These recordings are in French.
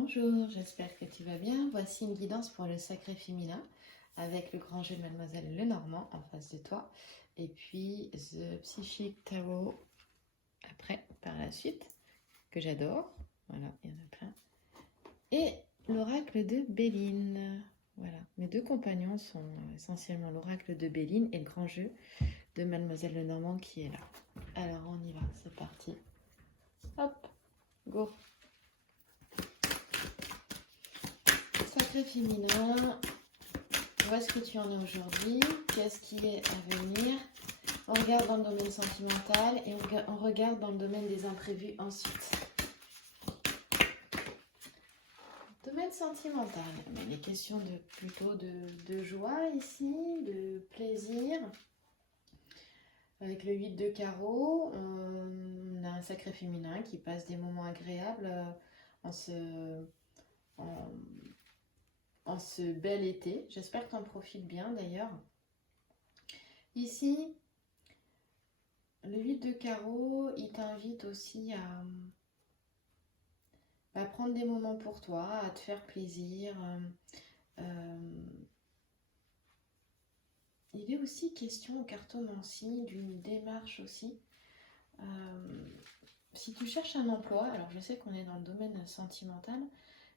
Bonjour, j'espère que tu vas bien. Voici une guidance pour le sacré féminin avec le grand jeu de Mademoiselle Lenormand en face de toi. Et puis The Psychic Tarot après, par la suite, que j'adore. Voilà, il y en a plein. Et l'oracle de Béline. Voilà, mes deux compagnons sont essentiellement l'oracle de Béline et le grand jeu de Mademoiselle Lenormand qui est là. Alors on y va, c'est parti. Hop, go. Sacré féminin, où est-ce que tu en es aujourd'hui? Qu'est-ce qui est à venir? On regarde dans le domaine sentimental et on regarde dans le domaine des imprévus ensuite. Domaine sentimental, il est question plutôt de joie ici, de plaisir. Avec le 8 de carreau, on a un sacré féminin qui passe des moments agréables en ce bel été. J'espère que tu en profites bien d'ailleurs. Ici, le 8 de carreau, il t'invite aussi à prendre des moments pour toi, à te faire plaisir. Il est aussi question en cartomancie d'une démarche aussi. Si tu cherches un emploi, alors je sais qu'on est dans le domaine sentimental,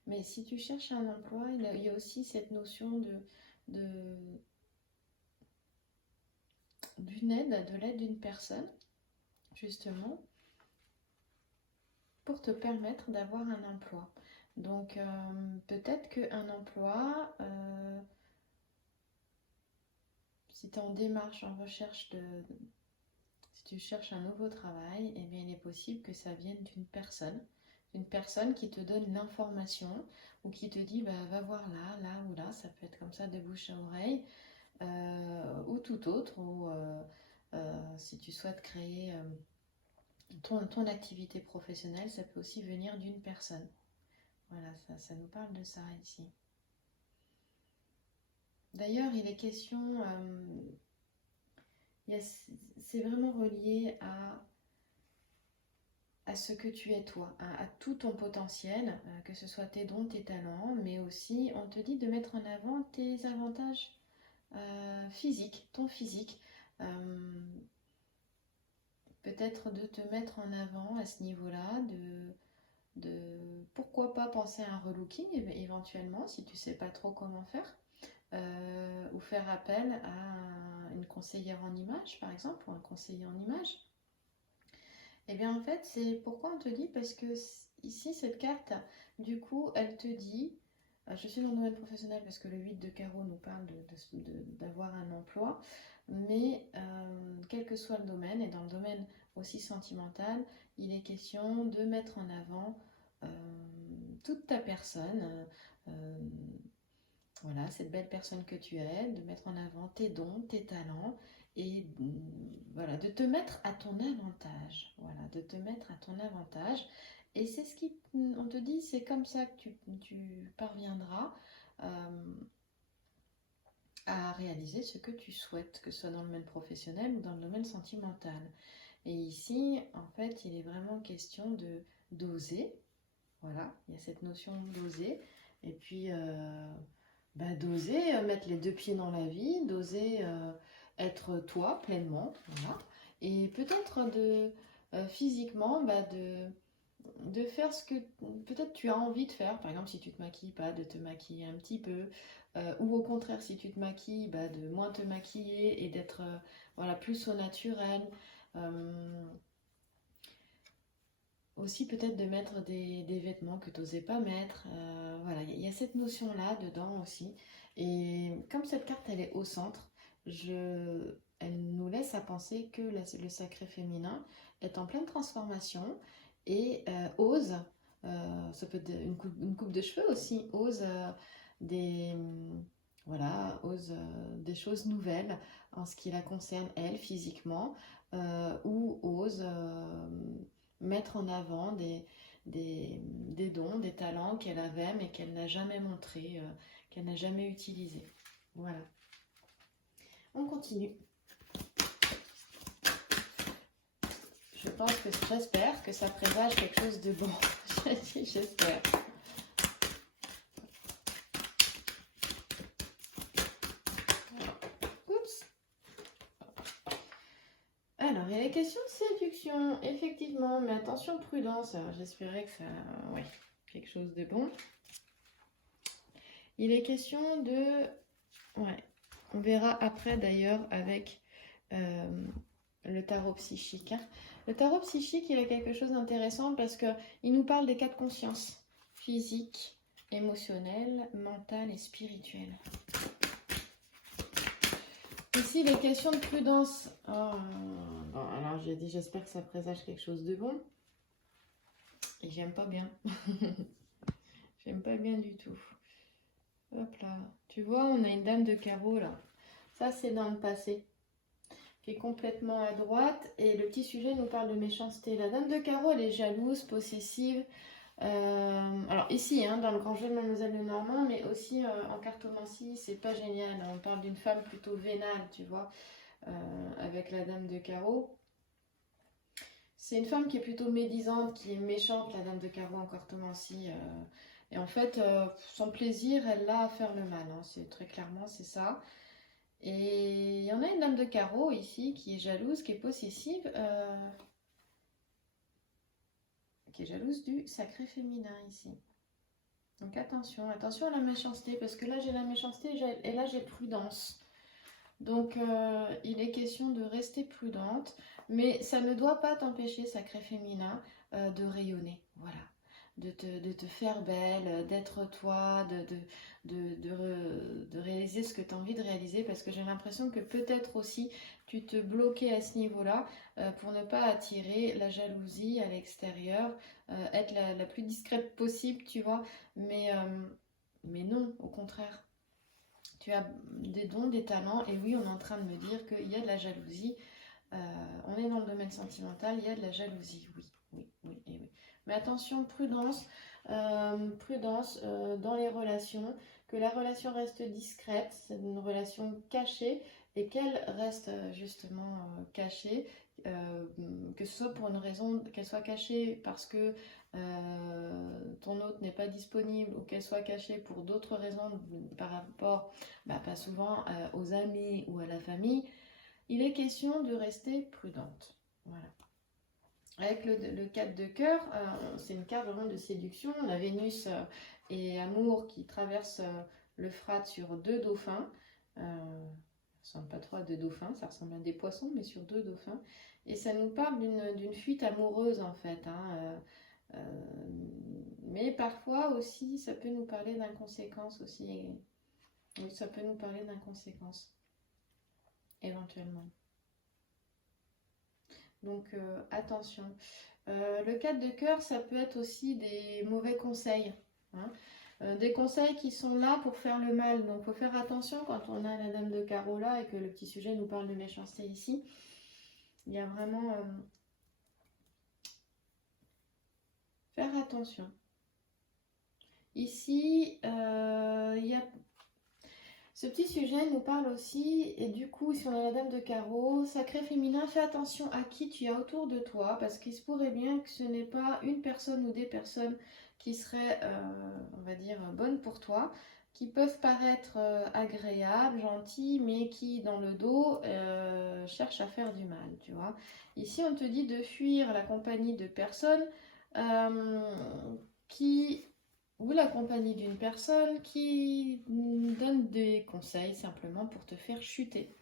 mais si tu cherches un emploi, il y a aussi cette notion d'une aide, de l'aide d'une personne, justement, pour te permettre d'avoir un emploi. Donc, peut-être qu'un emploi, si tu es en démarche, en recherche si tu cherches un nouveau travail, eh bien, il est possible que ça vienne d'une personne qui te donne l'information ou qui te dit, bah, va voir là ou là, ça peut être comme ça de bouche à oreille, ou tout autre, ou si tu souhaites créer ton activité professionnelle, ça peut aussi venir d'une personne. Voilà, ça nous parle de ça ici. D'ailleurs, il est question, c'est vraiment relié à ce que tu es toi, à tout ton potentiel, que ce soit tes dons, tes talents, mais aussi on te dit de mettre en avant tes avantages physiques, ton physique. Peut-être de te mettre en avant à ce niveau-là, pourquoi pas penser à un relooking éventuellement si tu ne sais pas trop comment faire, ou faire appel à une conseillère en image par exemple, ou un conseiller en image. Et bien en fait c'est pourquoi on te dit, parce que ici cette carte du coup elle te dit, je suis dans le domaine professionnel parce que le 8 de carreau nous parle d'avoir un emploi, mais quel que soit le domaine, et dans le domaine aussi sentimental, il est question de mettre en avant toute ta personne, voilà, cette belle personne que tu es, de mettre en avant tes dons, tes talents, et voilà, de te mettre à ton avantage, voilà, de te mettre à ton avantage. Et c'est ce on te dit, c'est comme ça que tu parviendras à réaliser ce que tu souhaites, que ce soit dans le domaine professionnel ou dans le domaine sentimental. Et ici, en fait, il est vraiment question d'oser. Voilà, il y a cette notion d'oser. Et puis, d'oser mettre les deux pieds dans la vie, d'oser être toi pleinement. Voilà. Et peut-être physiquement, de faire ce que peut-être tu as envie de faire. Par exemple, si tu te maquilles pas, de te maquiller un petit peu. Ou au contraire, si tu te maquilles, de moins te maquiller et d'être voilà, plus au naturel. Aussi peut-être de mettre des vêtements que tu n'osais pas mettre. Voilà, il y a cette notion-là dedans aussi. Et comme cette carte, elle est au centre, elle nous laisse à penser que le sacré féminin est en pleine transformation et ose, ça peut être une coupe de cheveux aussi, ose ose des choses nouvelles en ce qui la concerne elle physiquement, ou ose mettre en avant des dons, des talents qu'elle avait mais qu'elle n'a jamais montré, qu'elle n'a jamais utilisé. Voilà. On continue. J'espère que ça présage quelque chose de bon. J'espère. il est question de séduction, effectivement, mais attention, prudence. Alors, j'espérais que ça... Ouais, quelque chose de bon. Il est question de... Ouais, on verra après d'ailleurs avec le tarot psychique. Hein. Le tarot psychique, il a quelque chose d'intéressant parce qu'il nous parle des quatre consciences. Physique, émotionnelle, mentale et spirituelle. Ici, il est question de prudence. Oh, bon, alors j'ai dit, j'espère que ça présage quelque chose de bon. Et j'aime pas bien. J'aime pas bien du tout. Hop là. Tu vois, on a une dame de carreau là. Ça, c'est dans le passé. Qui est complètement à droite. Et le petit sujet nous parle de méchanceté. La dame de carreau, elle est jalouse, possessive. Alors ici, hein, dans le grand jeu de Mademoiselle Lenormand, mais aussi en cartomancie, c'est pas génial. On parle d'une femme plutôt vénale, tu vois, avec la dame de carreau. C'est une femme qui est plutôt médisante, qui est méchante, la dame de carreau en cartomancie. Et en fait, son plaisir, elle l'a à faire le mal. Hein, c'est très clairement, c'est ça. Et il y en a une dame de carreau ici qui est jalouse, qui est possessive. Qui est jalouse du sacré féminin ici. Donc attention, attention à la méchanceté, parce que là j'ai la méchanceté et là j'ai prudence. Donc il est question de rester prudente, mais ça ne doit pas t'empêcher, sacré féminin, de rayonner, voilà. De te faire belle, d'être toi, de réaliser ce que tu as envie de réaliser, parce que j'ai l'impression que peut-être aussi tu te bloquais à ce niveau-là pour ne pas attirer la jalousie à l'extérieur, être la plus discrète possible, tu vois, mais non, au contraire. Tu as des dons, des talents, et oui, on est en train de me dire qu'il y a de la jalousie. On est dans le domaine sentimental, il y a de la jalousie, oui, oui, oui, et oui. Mais attention, prudence, prudence dans les relations, que la relation reste discrète, c'est une relation cachée, et qu'elle reste justement cachée, que ce soit pour une raison, qu'elle soit cachée parce que ton hôte n'est pas disponible, ou qu'elle soit cachée pour d'autres raisons par rapport, pas souvent, aux amis ou à la famille. Il est question de rester prudente. Voilà. Avec le 4 de cœur, c'est une carte vraiment de séduction. On a Vénus et Amour qui traversent l'Euphrate sur deux dauphins. Ça ne ressemble pas trop à deux dauphins, ça ressemble à des poissons, mais sur deux dauphins. Et ça nous parle d'une fuite amoureuse en fait. Hein, mais parfois aussi, ça peut nous parler d'inconséquences aussi. Oui, ça peut nous parler d'inconséquences, éventuellement. Donc attention. Le 4 de cœur, ça peut être aussi des mauvais conseils. Hein. Des conseils qui sont là pour faire le mal. Donc il faut faire attention quand on a la dame de carreau là et que le petit sujet nous parle de méchanceté ici. Il y a vraiment... faire attention. Ici, il y a... Ce petit sujet nous parle aussi, et du coup, si on a la dame de carreau, sacré féminin, fais attention à qui tu as autour de toi, parce qu'il se pourrait bien que ce n'est pas une personne ou des personnes qui seraient, on va dire, bonnes pour toi, qui peuvent paraître agréables, gentilles, mais qui, dans le dos, cherchent à faire du mal, tu vois. Ici, on te dit de fuir la compagnie de personnes qui... ou la compagnie d'une personne qui donne des conseils simplement pour te faire chuter.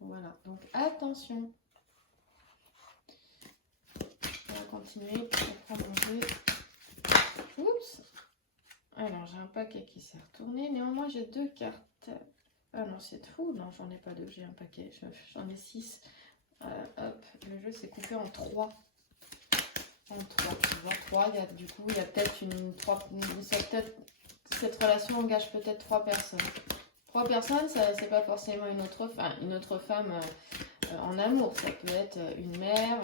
Voilà, donc attention. On va continuer à prendre mon jeu. Oups. Alors, j'ai un paquet qui s'est retourné. Néanmoins, j'ai deux cartes. Ah non, c'est fou. Non, j'en ai pas deux, j'ai un paquet. J'en ai 6. Hop, le jeu s'est coupé en 3. En 3, tu vois, 3, du coup, il y a peut-être cette relation engage peut-être 3 personnes. 3 personnes, c'est pas forcément une autre femme en amour. Ça peut être une mère,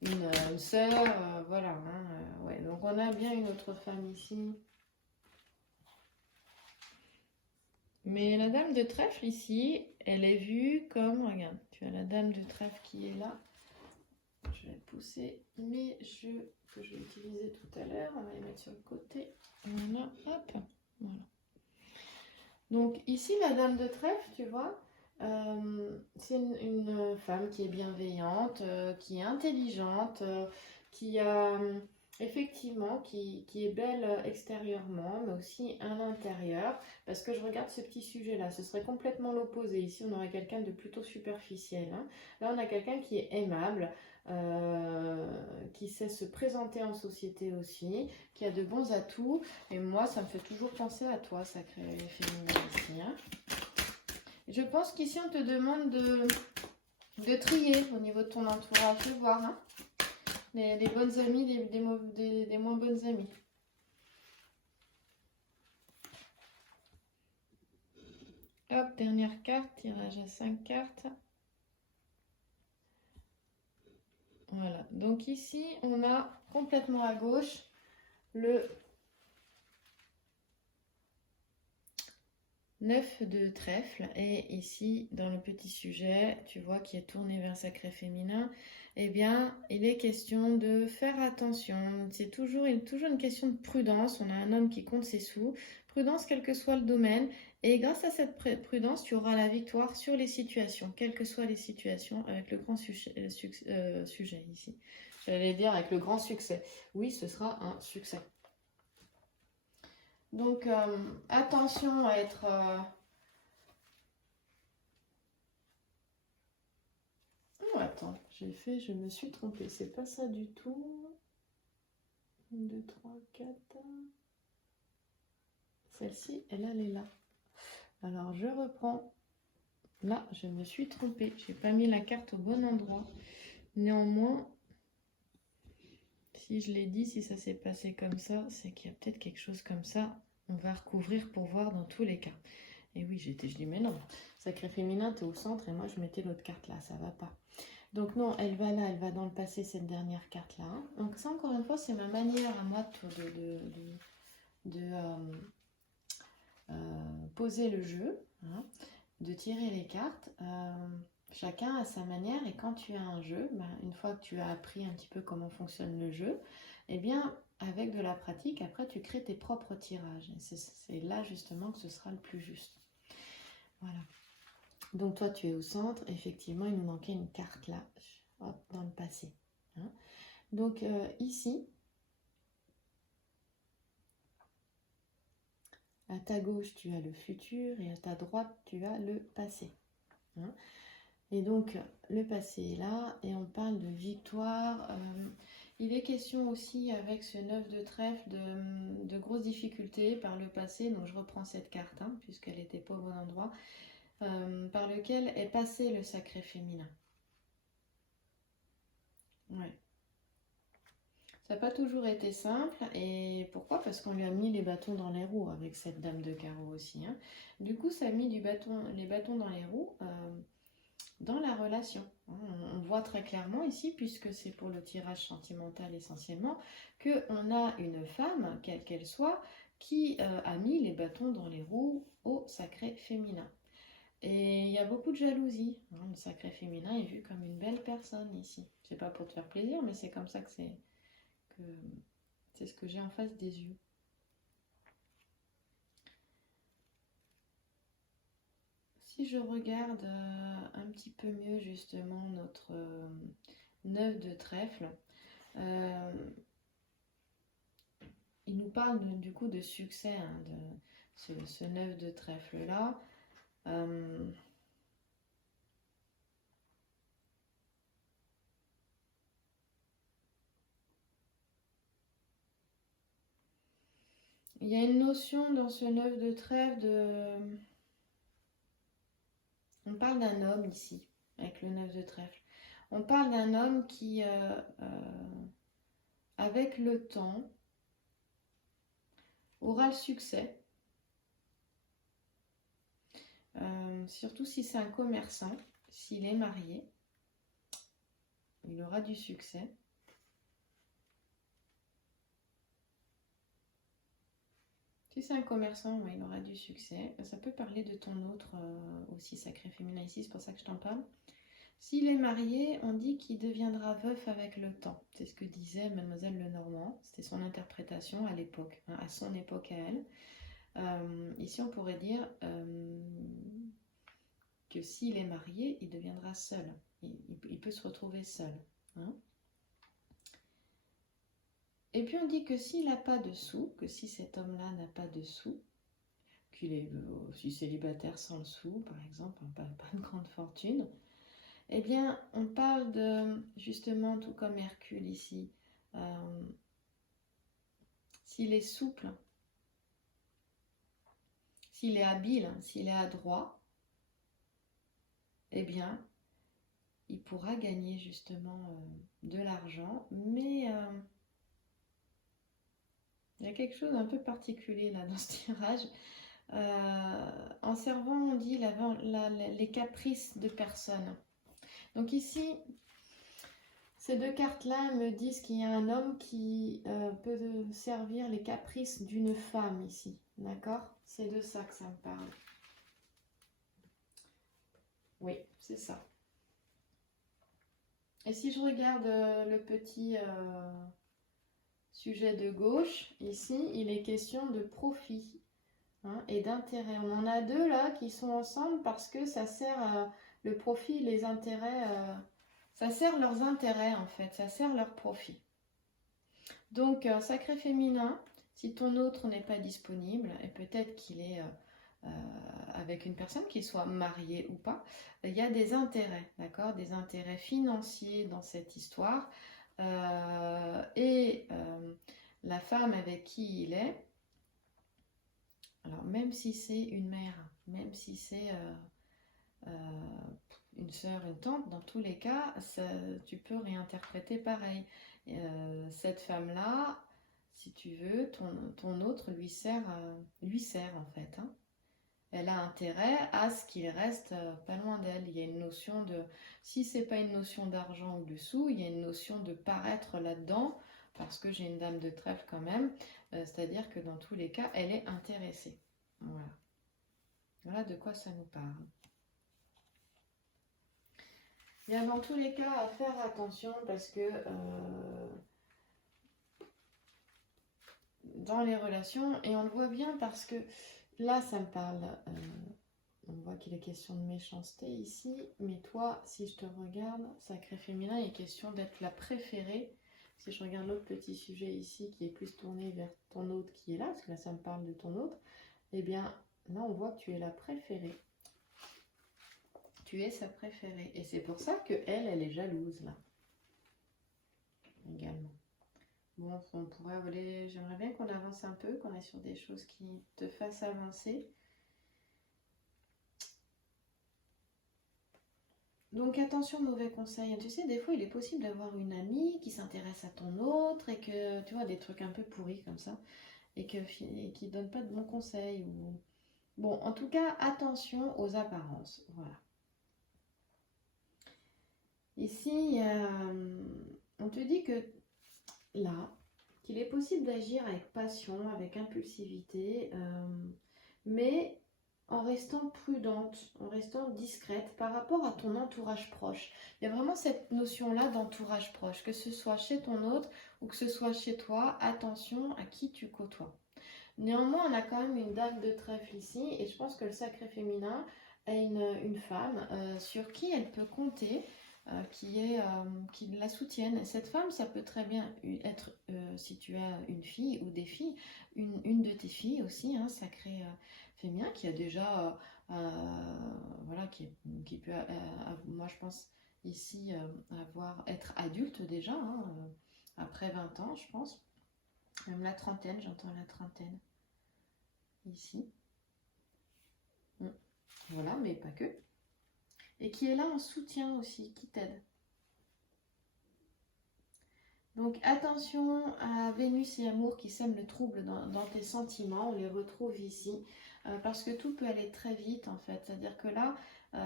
une sœur, voilà. Hein, ouais. Donc on a bien une autre femme ici. Mais la dame de trèfle ici, elle est vue comme, regarde, tu as la dame de trèfle qui est là. Je vais pousser mes jeux que j'ai utilisés tout à l'heure. On va les mettre sur le côté. Voilà, hop, voilà. Donc ici, la dame de trèfle, tu vois, C'est une femme qui est bienveillante, qui est intelligente, qui a effectivement qui est belle extérieurement, mais aussi à l'intérieur. Parce que je regarde ce petit sujet-là, ce serait complètement l'opposé. Ici, on aurait quelqu'un de plutôt superficiel, hein. Là, on a quelqu'un qui est aimable, qui sait se présenter en société aussi, qui a de bons atouts. Et moi, ça me fait toujours penser à toi, sacré féminin ici, hein. Je pense qu'ici, on te demande de trier au niveau de ton entourage. Je vais voir, hein. Les bonnes amies, des moins bonnes amies. Hop, dernière carte, tirage à 5 cartes. Voilà, donc ici, on a complètement à gauche le 9 de trèfle, et ici dans le petit sujet, tu vois, qui est tourné vers sacré féminin, eh bien il est question de faire attention. C'est toujours une question de prudence. On a un homme qui compte ses sous, prudence quel que soit le domaine, et grâce à cette prudence tu auras la victoire sur les situations, quelles que soient les situations, avec le grand sujet ici. J'allais dire avec le grand succès. Oui, ce sera un succès. Donc, attention à être... Oh, attends, je me suis trompée. C'est pas ça du tout. 1, 2, 3, 4. Celle-ci, elle est là. Alors, je reprends. Là, je me suis trompée. J'ai pas mis la carte au bon endroit. Néanmoins, si je l'ai dit, si ça s'est passé comme ça, c'est qu'il y a peut-être quelque chose comme ça. On va recouvrir pour voir dans tous les cas. Et oui, je dis, mais non, sacré féminin, t'es au centre et moi je mettais l'autre carte là, ça va pas. Donc non, elle va là, elle va dans le passé, cette dernière carte là. Donc ça, encore une fois, c'est ma manière à moi de poser le jeu, hein, de tirer les cartes. Chacun a sa manière, et quand tu as un jeu, ben, une fois que tu as appris un petit peu comment fonctionne le jeu, eh bien, avec de la pratique, après, tu crées tes propres tirages. C'est là, justement, que ce sera le plus juste. Voilà. Donc, toi, tu es au centre. Effectivement, il nous manquait une carte là, hop, dans le passé. Hein. Donc, ici, à ta gauche, tu as le futur, et à ta droite, tu as le passé. Hein. Et donc, le passé est là, et on parle de victoire. Il est question aussi, avec ce 9 de trèfle, de grosses difficultés par le passé. Donc, je reprends cette carte, hein, puisqu'elle n'était pas au bon endroit, par lequel est passé le sacré féminin. Ouais. Ça n'a pas toujours été simple. Et pourquoi? Parce qu'on lui a mis les bâtons dans les roues avec cette dame de carreau aussi, hein. Du coup, ça a mis les bâtons dans les roues dans la relation. On voit très clairement ici, puisque c'est pour le tirage sentimental essentiellement, qu'on a une femme, quelle qu'elle soit, qui a mis les bâtons dans les roues au sacré féminin. Et il y a beaucoup de jalousie, hein. Le sacré féminin est vu comme une belle personne ici. C'est pas pour te faire plaisir, mais c'est comme ça que c'est ce que j'ai en face des yeux. Si je regarde un petit peu mieux justement notre 9 de trèfle, il nous parle du coup de succès, hein, de ce 9 de trèfle là. Il y a une notion dans ce 9 de trèfle on parle d'un homme ici, avec le 9 de trèfle. On parle d'un homme qui, avec le temps, aura le succès. Surtout si c'est un commerçant, s'il est marié, il aura du succès. Si c'est un commerçant, ouais, il aura du succès. Ça peut parler de ton autre aussi sacré féminin ici, c'est pour ça que je t'en parle. S'il est marié, on dit qu'il deviendra veuf avec le temps. C'est ce que disait Mademoiselle Lenormand. C'était son interprétation à l'époque, hein, à son époque à elle. Ici, on pourrait dire que s'il est marié, il deviendra seul. Il peut se retrouver seul. Hein. Et puis on dit que s'il n'a pas de sous, que si cet homme-là n'a pas de sous, qu'il est aussi célibataire sans le sou, par exemple, pas de grande fortune, eh bien, on parle de, justement, tout comme Hercule ici, s'il est souple, s'il est habile, s'il est adroit, eh bien, il pourra gagner justement de l'argent, mais il y a quelque chose d'un peu particulier là dans ce tirage. En servant, on dit les caprices de personnes. Donc ici, ces deux cartes-là me disent qu'il y a un homme qui peut servir les caprices d'une femme ici. D'accord? C'est de ça que ça me parle. Oui, c'est ça. Et si je regarde le petit sujet de gauche, ici, il est question de profit. Hein, et d'intérêt. On en a deux là qui sont ensemble parce que ça sert le profit, les intérêts, ça sert leurs intérêts en fait, ça sert leur profit. Donc sacré féminin, si ton autre n'est pas disponible, et peut-être qu'il est avec une personne, qu'il soit marié ou pas, il y a des intérêts, d'accord, des intérêts financiers dans cette histoire. Et la femme avec qui il est, alors même si c'est une mère, même si c'est une sœur, une tante, dans tous les cas, tu peux réinterpréter pareil. Cette femme-là, si tu veux, ton autre lui sert en fait. Hein. Elle a intérêt à ce qu'il reste pas loin d'elle. Il y a une notion de, si c'est pas une notion d'argent ou de sous, il y a une notion de paraître là-dedans, parce que j'ai une dame de trèfle quand même, c'est-à-dire que dans tous les cas, elle est intéressée. Voilà. Voilà de quoi ça nous parle. Il y a dans tous les cas à faire attention parce que dans les relations, et on le voit bien parce que là ça me parle, on voit qu'il est question de méchanceté ici, mais toi, si je te regarde, sacré féminin, il est question d'être la préférée. Si je regarde l'autre petit sujet ici qui est plus tourné vers ton autre qui est là, parce que là ça me parle de ton autre, eh bien là on voit que tu es la préférée. Tu es sa préférée. Et c'est pour ça que elle est jalouse là. Également. Bon, on pourrait aller. J'aimerais bien qu'on avance un peu, qu'on est sur des choses qui te fassent avancer. Donc attention, mauvais conseil. Tu sais, des fois il est possible d'avoir une amie qui s'intéresse à ton autre et que tu vois des trucs un peu pourris comme ça et qui donne pas de bons conseils. Ou... Bon, en tout cas, attention aux apparences. Voilà. Ici, on te dit que là, qu'il est possible d'agir avec passion, avec impulsivité, mais en restant prudente, en restant discrète par rapport à ton entourage proche. Il y a vraiment cette notion-là d'entourage proche, que ce soit chez ton autre ou que ce soit chez toi, attention à qui tu côtoies. Néanmoins, on a quand même une dame de trèfle ici, et je pense que le sacré féminin a une femme sur qui elle peut compter, qui la soutienne. Et cette femme, ça peut très bien être, si tu as une fille ou des filles, une de tes filles aussi, hein, sacré féminin, qui a déjà, voilà, qui peut, moi je pense ici, être adulte déjà, hein, après 20 ans, je pense. Même la trentaine, j'entends la trentaine ici. Voilà, mais pas que. Et qui est là en soutien aussi, qui t'aide. Donc attention à Vénus et Amour qui sèment le trouble dans tes sentiments, on les retrouve ici, parce que tout peut aller très vite en fait, c'est-à-dire que là,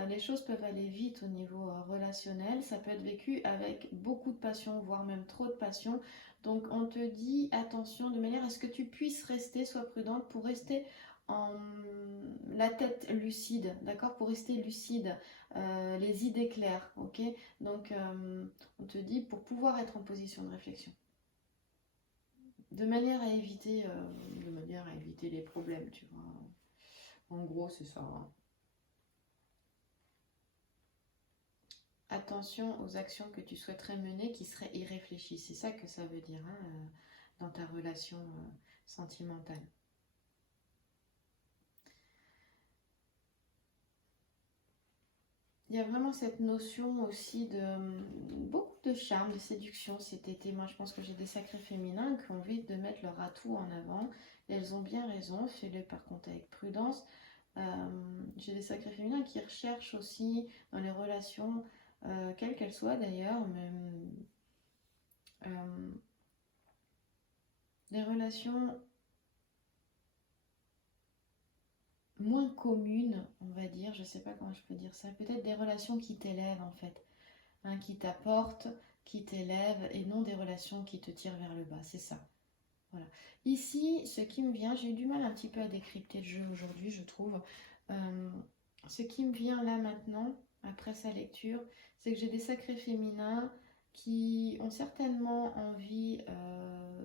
les choses peuvent aller vite au niveau relationnel, ça peut être vécu avec beaucoup de passion, voire même trop de passion, donc on te dit attention de manière à ce que tu puisses rester, sois prudente pour rester en la tête lucide, d'accord, pour rester lucide, les idées claires, ok, donc on te dit pour pouvoir être en position de réflexion. De manière à éviter les problèmes, tu vois. En gros, c'est ça. Hein. attention aux actions que tu souhaiterais mener qui seraient irréfléchies. C'est ça que ça veut dire hein, dans ta relation sentimentale. Il y a vraiment cette notion aussi de beaucoup de charme, de séduction cet été. Moi, je pense que j'ai des sacrés féminins qui ont envie de mettre leur atout en avant. Et elles ont bien raison, fais-le par contre avec prudence. J'ai des sacrés féminins qui recherchent aussi dans les relations, quelles qu'elles soient d'ailleurs, même des relations moins communes, on va dire, je sais pas comment je peux dire ça, peut-être des relations qui t'élèvent en fait, hein, qui t'apportent, qui t'élèvent et non des relations qui te tirent vers le bas, c'est ça. Voilà. Ici, ce qui me vient, j'ai eu du mal un petit peu à décrypter le jeu aujourd'hui, je trouve. Euh, Ce qui me vient là maintenant, après sa lecture, c'est que j'ai des sacrés féminins qui ont certainement envie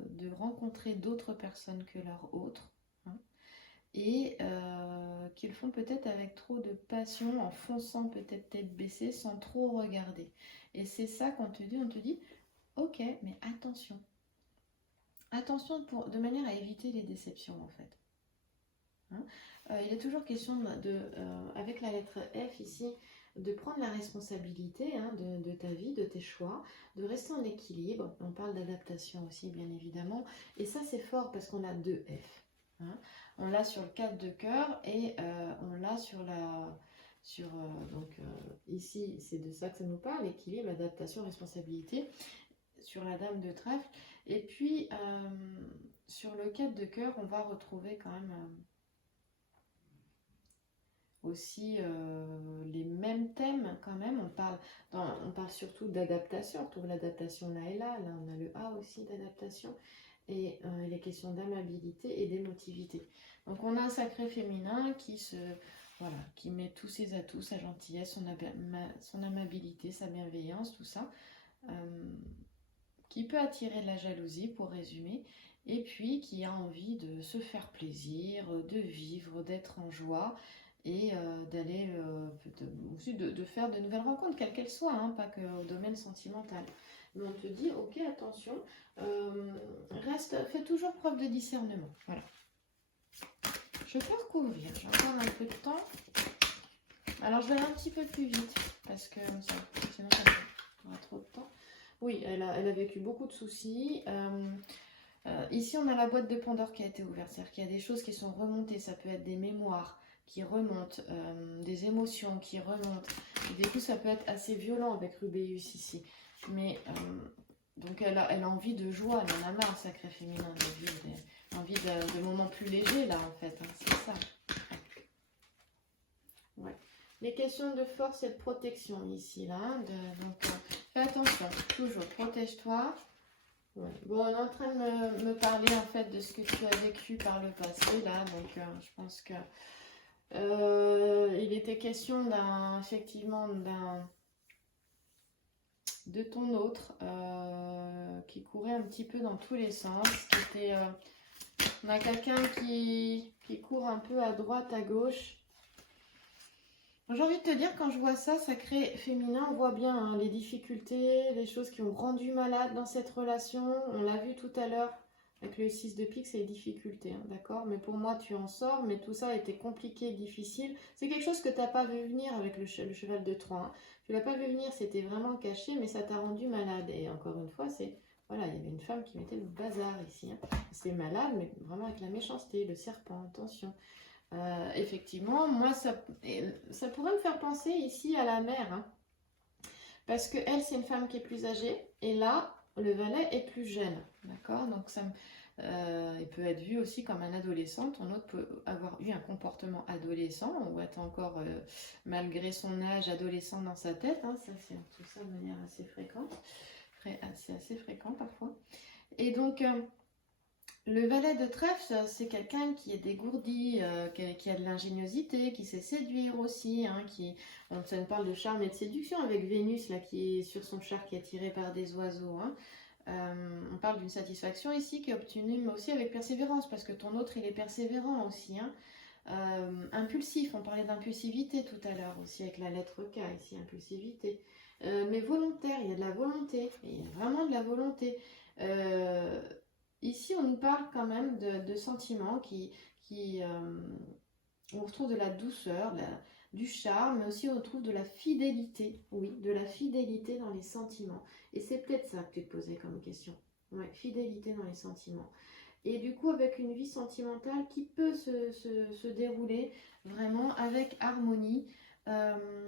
de rencontrer d'autres personnes que leurs autres, hein, et qu'ils font peut-être avec trop de passion, en fonçant peut-être tête baissée, sans trop regarder. Et c'est ça qu'on te dit, on te dit, ok, mais attention. Attention de manière à éviter les déceptions en fait. Hein, il est toujours question avec la lettre F ici, de prendre la responsabilité hein, de ta vie, de tes choix, de rester en équilibre. On parle d'adaptation aussi bien évidemment. Et ça c'est fort parce qu'on a deux F. Hein. On l'a sur le 4 de cœur et on l'a sur la... ici c'est de ça que ça nous parle, équilibre, adaptation, responsabilité, sur la dame de trèfle. Et puis sur le 4 de cœur on va retrouver quand même aussi les mêmes thèmes quand même. On parle surtout d'adaptation, on retrouve l'adaptation là et là on a le A aussi d'adaptation, et les questions d'amabilité et d'émotivité. Donc on a un sacré féminin qui met tous ses atouts, sa gentillesse, son amabilité, sa bienveillance, tout ça, qui peut attirer de la jalousie pour résumer, et puis qui a envie de se faire plaisir, de vivre, d'être en joie, et d'aller aussi de faire de nouvelles rencontres, quelles qu'elles soient, hein, pas qu'au domaine sentimental. Mais on te dit, ok, attention, fais toujours preuve de discernement. Voilà. Je peux recouvrir, j'ai encore un peu de temps. Alors je vais aller un petit peu plus vite, parce que sinon ça prendra trop de temps. Oui, elle a vécu beaucoup de soucis. Ici, on a la boîte de Pandore qui a été ouverte. C'est-à-dire qu'il y a des choses qui sont remontées. Ça peut être des mémoires qui remontent, des émotions qui remontent. Et du coup, ça peut être assez violent avec Rubéus ici. Mais donc, elle a envie de joie. Elle en a marre, sacré féminin, de vivre envie de moments plus légers, là, en fait. Hein, c'est ça. Ouais. Les questions de force et de protection ici, là. Donc, fais attention, toujours, protège-toi. Ouais. Bon, on est en train de me parler, en fait, de ce que tu as vécu par le passé, là. Donc, je pense que il était question effectivement, de ton autre qui courait un petit peu dans tous les sens. On a quelqu'un qui court un peu à droite, à gauche. J'ai envie de te dire, quand je vois ça, sacré féminin, on voit bien hein, les difficultés, les choses qui ont rendu malade dans cette relation. On l'a vu tout à l'heure avec le 6 de pique, c'est les difficultés, hein, d'accord? Mais pour moi, tu en sors, mais tout ça a été compliqué, difficile. C'est quelque chose que tu n'as pas vu venir avec le cheval de Troie. Hein. Tu l'as pas vu venir, c'était vraiment caché, mais ça t'a rendu malade. Et encore une fois, voilà, il y avait une femme qui mettait le bazar ici. Hein. C'est malade, mais vraiment avec la méchanceté, le serpent, attention. Effectivement, moi, ça pourrait me faire penser ici à la mère. Hein, parce que elle, c'est une femme qui est plus âgée. Et là, le valet est plus jeune. D'accord? Donc, il peut être vu aussi comme un adolescent. Ton autre peut avoir eu un comportement adolescent ou être encore, malgré son âge, adolescent dans sa tête. Hein, ça, c'est tout ça de manière assez fréquente. Assez fréquent parfois. Et donc... le valet de trèfle, c'est quelqu'un qui est dégourdi, qui a de l'ingéniosité, qui sait séduire aussi. Hein, ça nous parle de charme et de séduction avec Vénus là, qui est sur son char, qui est attiré par des oiseaux. Hein. On parle d'une satisfaction ici qui est obtenue, mais aussi avec persévérance, parce que ton autre, il est persévérant aussi. Hein. Impulsif, on parlait d'impulsivité tout à l'heure aussi avec la lettre K ici, impulsivité. mais volontaire, il y a de la volonté, il y a vraiment de la volonté. Ici, on nous parle quand même de sentiments on retrouve de la douceur, du charme, mais aussi on retrouve de la fidélité, oui, de la fidélité dans les sentiments. Et c'est peut-être ça que tu te posais comme question. Ouais, fidélité dans les sentiments. Et du coup, avec une vie sentimentale qui peut se dérouler vraiment avec harmonie,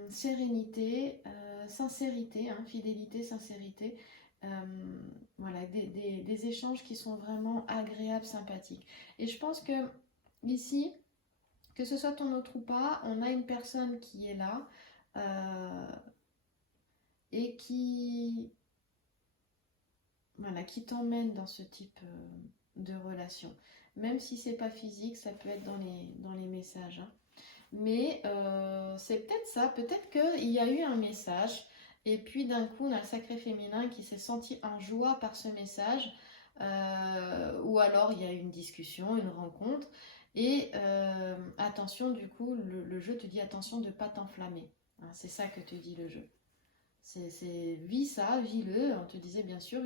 sérénité, sincérité, hein, fidélité, sincérité. euh, voilà, des échanges qui sont vraiment agréables, sympathiques. Et je pense que ici, que ce soit ton autre ou pas, on a une personne qui est là euh, et voilà, qui t'emmène dans ce type de relation. Même si c'est pas physique, ça peut être dans les messages, hein. Mais c'est peut-être ça, peut-être qu'il y a eu un message et puis d'un coup on a le sacré féminin qui s'est senti en joie par ce message, ou alors il y a eu une discussion, une rencontre, et attention, du coup le jeu te dit attention de ne pas t'enflammer, hein, c'est ça que te dit le jeu. Vis ça, vis-le. On te disait bien sûr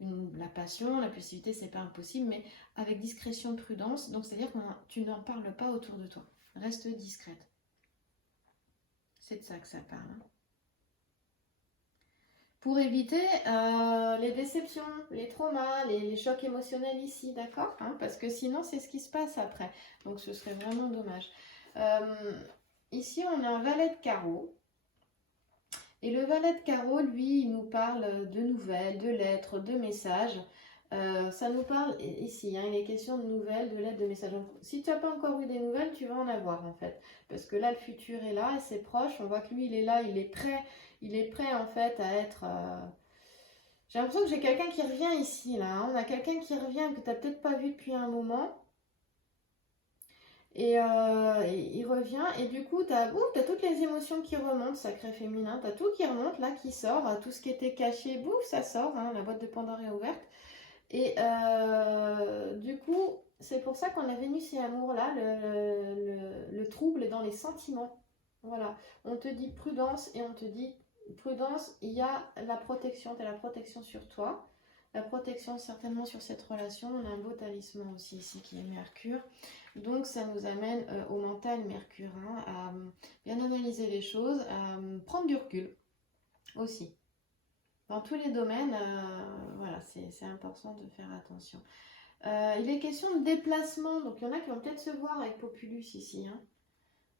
la passion, l'impulsivité, c'est pas impossible, mais avec discrétion, prudence. Donc c'est-à-dire que tu n'en parles pas autour de toi. Reste discrète. C'est de ça que ça parle, hein. Pour éviter les déceptions, les traumas, les chocs émotionnels ici, d'accord, hein, parce que sinon c'est ce qui se passe après. Donc ce serait vraiment dommage. Ici on a un valet de carreau. Et le valet de carreau, lui, il nous parle de nouvelles, de lettres, de messages. Ça nous parle ici, hein, il est question de nouvelles, de lettres, de messages. Donc, si tu n'as pas encore eu des nouvelles, tu vas en avoir en fait. Parce que là, le futur est là, c'est proche. On voit que lui, il est là, il est prêt en fait à être... J'ai l'impression que j'ai quelqu'un qui revient ici, là, hein. On a quelqu'un qui revient que tu n'as peut-être pas vu depuis un moment. Et il revient, et du coup, t'as toutes les émotions qui remontent, sacré féminin, t'as tout qui remonte, là, qui sort, tout ce qui était caché, bouf, ça sort, hein, la boîte de Pandore est ouverte. Et du coup, c'est pour ça qu'on a Vénus et Amour, là, le trouble est dans les sentiments. Voilà, on te dit prudence, et on te dit prudence, il y a la protection, t'as la protection sur toi, la protection certainement sur cette relation. On a un beau talisman aussi ici qui est Mercure. Donc ça nous amène au mental Mercure, hein, à bien analyser les choses, à prendre du recul aussi. Dans tous les domaines, voilà, c'est important de faire attention. Il est question de déplacement, donc il y en a qui vont peut-être se voir avec Populus ici, hein.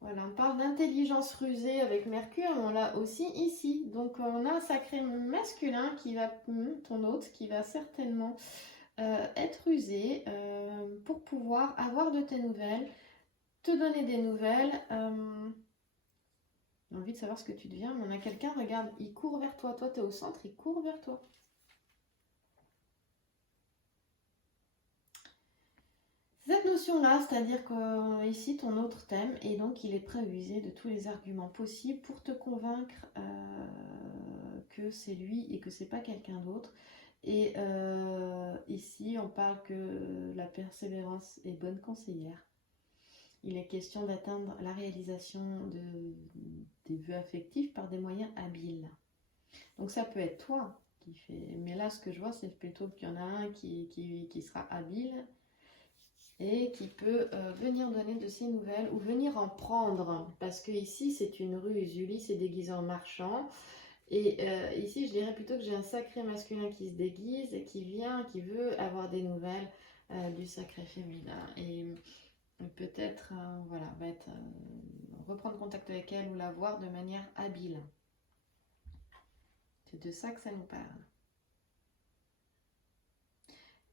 Voilà, on parle d'intelligence rusée avec Mercure, mais on l'a aussi ici. Donc on a un sacré masculin qui va, ton hôte, qui va certainement être rusé pour pouvoir avoir de tes nouvelles, te donner des nouvelles. J'ai envie de savoir ce que tu deviens, mais on a quelqu'un, regarde, il court vers toi. Toi, tu es au centre, il court vers toi. Cette notion-là, c'est-à-dire qu'ici, ton autre thème, et donc il est prêt à user de tous les arguments possibles pour te convaincre que c'est lui et que c'est pas quelqu'un d'autre. Et ici, on parle que la persévérance est bonne conseillère. Il est question d'atteindre la réalisation des vœux affectifs par des moyens habiles. Donc ça peut être toi qui fait... Mais là, ce que je vois, c'est plutôt qu'il y en a un qui sera habile et qui peut venir donner de ses nouvelles ou venir en prendre. Parce que ici, c'est une ruse. Ulysse est déguisé en marchand. Et ici, je dirais plutôt que j'ai un sacré masculin qui se déguise et qui vient, qui veut avoir des nouvelles du sacré féminin. Et peut-être voilà, va être, reprendre contact avec elle ou la voir de manière habile. C'est de ça que ça nous parle.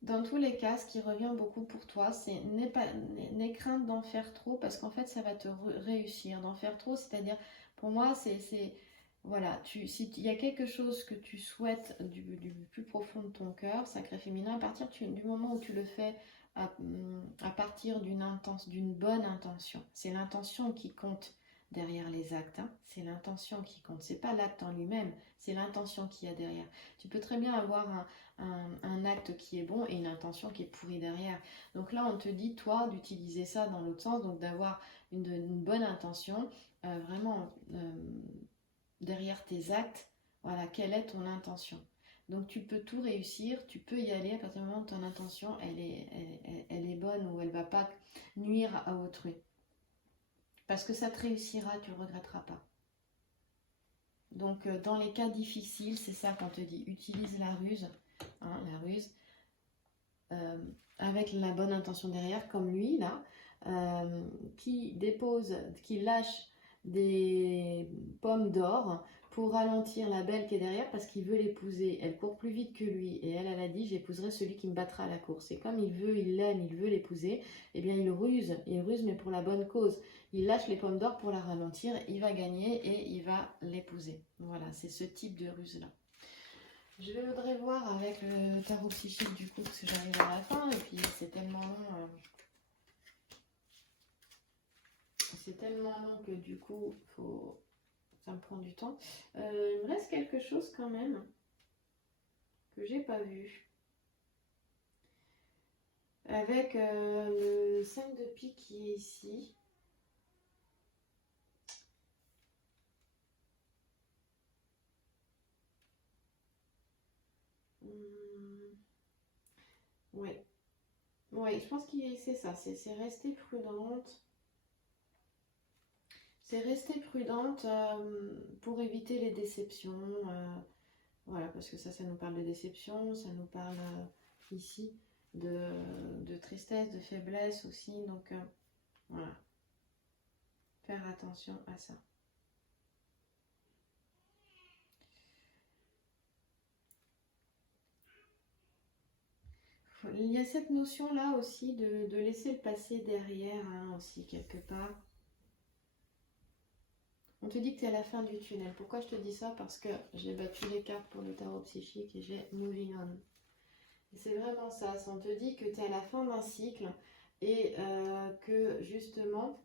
Dans tous les cas, ce qui revient beaucoup pour toi, c'est n'aie crainte d'en faire trop, parce qu'en fait, ça va te réussir. D'en faire trop, c'est-à-dire, pour moi, voilà, s'il y a quelque chose que tu souhaites du plus profond de ton cœur, sacré féminin, à partir du moment où tu le fais à partir d'une bonne intention, c'est l'intention qui compte derrière les actes, hein. C'est l'intention qui compte, c'est pas l'acte en lui-même, c'est l'intention qu'il y a derrière. Tu peux très bien avoir un acte qui est bon et une intention qui est pourrie derrière. Donc là, on te dit, toi, d'utiliser ça dans l'autre sens, donc d'avoir une bonne intention, vraiment derrière tes actes, Voilà, quelle est ton intention? Donc tu peux tout réussir, tu peux y aller à partir du moment où ton intention, elle est bonne ou elle ne va pas nuire à autrui. Parce que ça te réussira, tu ne le regretteras pas. Donc dans les cas difficiles, c'est ça qu'on te dit, utilise la ruse, hein, la ruse, euh, avec la bonne intention derrière, comme lui là, qui lâche des pommes d'or pour ralentir la belle qui est derrière parce qu'il veut l'épouser. Elle court plus vite que lui et elle a dit j'épouserai celui qui me battra à la course. Et comme il l'aime, il veut l'épouser, eh bien il ruse mais pour la bonne cause. Il lâche les pommes d'or pour la ralentir, il va gagner et il va l'épouser. Voilà, c'est ce type de ruse là. Je voudrais voir avec le tarot psychique du coup, parce que j'arrive à la fin et puis c'est tellement long. C'est tellement long que du coup, ça me prend du temps. Il me reste quelque chose quand même que j'ai pas vu. Avec le 5 de pique qui est ici. Ouais. Ouais, je pense que c'est ça. C'est rester prudente. C'est rester prudente pour éviter les déceptions. Voilà, parce que ça nous parle de déception, ça nous parle ici de tristesse, de faiblesse aussi. Donc voilà, faire attention à ça. Il y a cette notion-là aussi de laisser le passé derrière, hein, aussi, quelque part. On te dit que tu es à la fin du tunnel. Pourquoi je te dis ça? Parce que j'ai battu les cartes pour le tarot psychique et j'ai moving on. Et c'est vraiment ça. On te dit que tu es à la fin d'un cycle et que justement,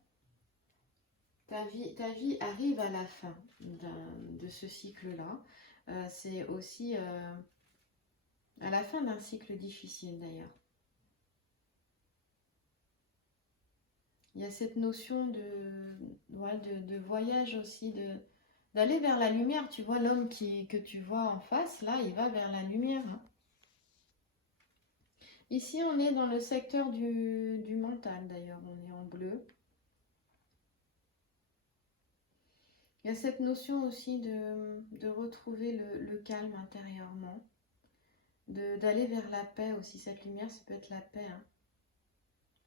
ta vie arrive à la fin de ce cycle-là. C'est aussi à la fin d'un cycle difficile d'ailleurs. Il y a cette notion de voyage aussi, d'aller vers la lumière. Tu vois, l'homme que tu vois en face, là, il va vers la lumière. Ici, on est dans le secteur du mental, d'ailleurs. On est en bleu. Il y a cette notion aussi de retrouver le calme intérieurement, d'aller vers la paix aussi. Cette lumière, ça peut être la paix. Hein.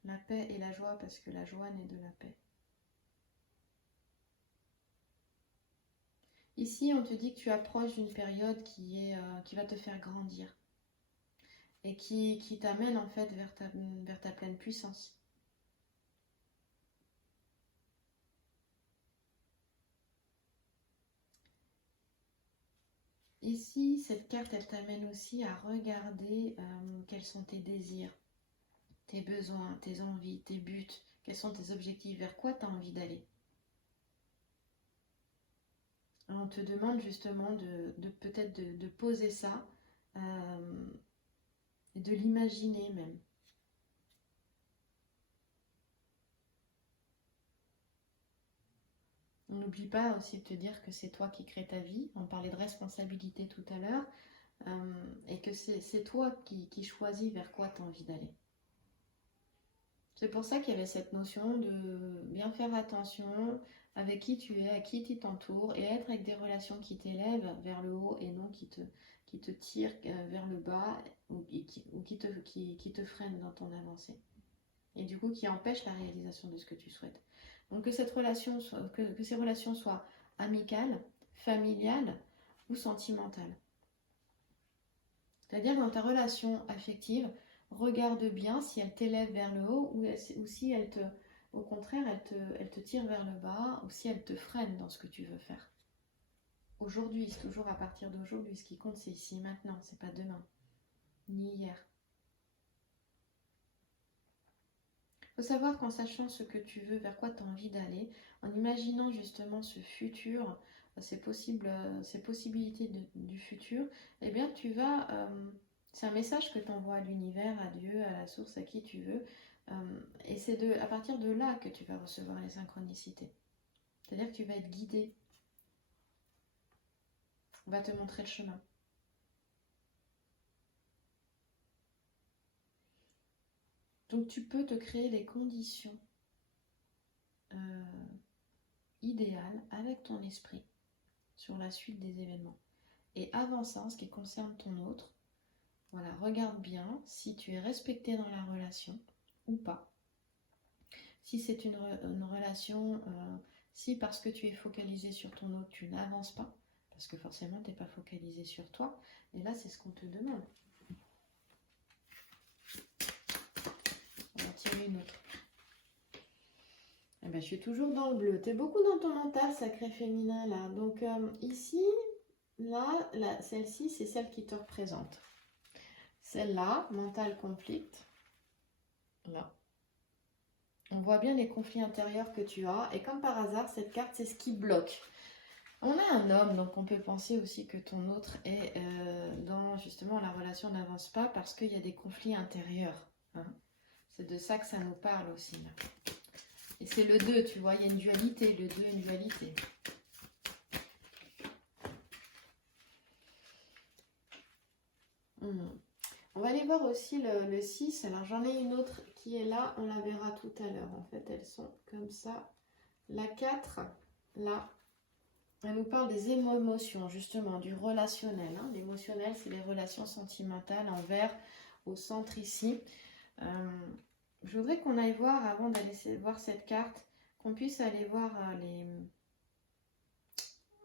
La paix et la joie, parce que la joie naît de la paix. Ici, on te dit que tu approches d'une période qui va te faire grandir et qui t'amène en fait vers ta pleine puissance. Ici, cette carte, elle t'amène aussi à regarder quels sont tes désirs, tes besoins, tes envies, tes buts, quels sont tes objectifs, vers quoi tu as envie d'aller. On te demande justement peut-être de poser ça et de l'imaginer même. On n'oublie pas aussi de te dire que c'est toi qui crée ta vie. On parlait de responsabilité tout à l'heure. Et que c'est toi qui choisis vers quoi tu as envie d'aller. C'est pour ça qu'il y avait cette notion de bien faire attention avec qui tu es, à qui tu t'entoures, et être avec des relations qui t'élèvent vers le haut et non qui te tirent vers le bas ou qui te freinent dans ton avancée. Et du coup qui empêchent la réalisation de ce que tu souhaites. Donc que ces relations soient amicales, familiales ou sentimentales. C'est-à-dire dans ta relation affective, regarde bien si elle t'élève vers le haut ou si au contraire, elle te tire vers le bas ou si elle te freine dans ce que tu veux faire. Aujourd'hui, c'est toujours à partir d'aujourd'hui. Ce qui compte, c'est ici, maintenant. C'est pas demain, ni hier. Il faut savoir qu'en sachant ce que tu veux, vers quoi tu as envie d'aller, en imaginant justement ce futur, ces possibilités du futur, eh bien tu vas... c'est un message que tu envoies à l'univers, à Dieu, à la source, à qui tu veux. Et c'est à partir de là que tu vas recevoir les synchronicités. C'est-à-dire que tu vas être guidé. On va te montrer le chemin. Donc tu peux te créer les conditions idéales avec ton esprit sur la suite des événements. Et avant ça, en ce qui concerne ton autre, voilà, regarde bien si tu es respecté dans la relation ou pas. Si c'est une relation, si parce que tu es focalisé sur ton autre, tu n'avances pas, parce que forcément, tu n'es pas focalisé sur toi. Et là, c'est ce qu'on te demande. On va tirer une autre. Eh ben, je suis toujours dans le bleu. Tu es beaucoup dans ton mental, sacré féminin, là. Donc, ici, là celle-ci, c'est celle qui te représente. Celle-là, mental conflict, là. On voit bien les conflits intérieurs que tu as. Et comme par hasard, cette carte, c'est ce qui bloque. On a un homme, donc on peut penser aussi que ton autre est dans, justement, la relation n'avance pas parce qu'il y a des conflits intérieurs. Hein. C'est de ça que ça nous parle aussi, là. Et c'est le 2, tu vois, il y a une dualité. Le 2, une dualité. On va aller voir aussi le 6. Alors, j'en ai une autre qui est là. On la verra tout à l'heure. En fait, elles sont comme ça. La 4, là, elle nous parle des émotions, justement, du relationnel. Hein. L'émotionnel, c'est les relations sentimentales envers, au centre ici. Je voudrais qu'on aille voir, avant d'aller voir cette carte, qu'on puisse aller voir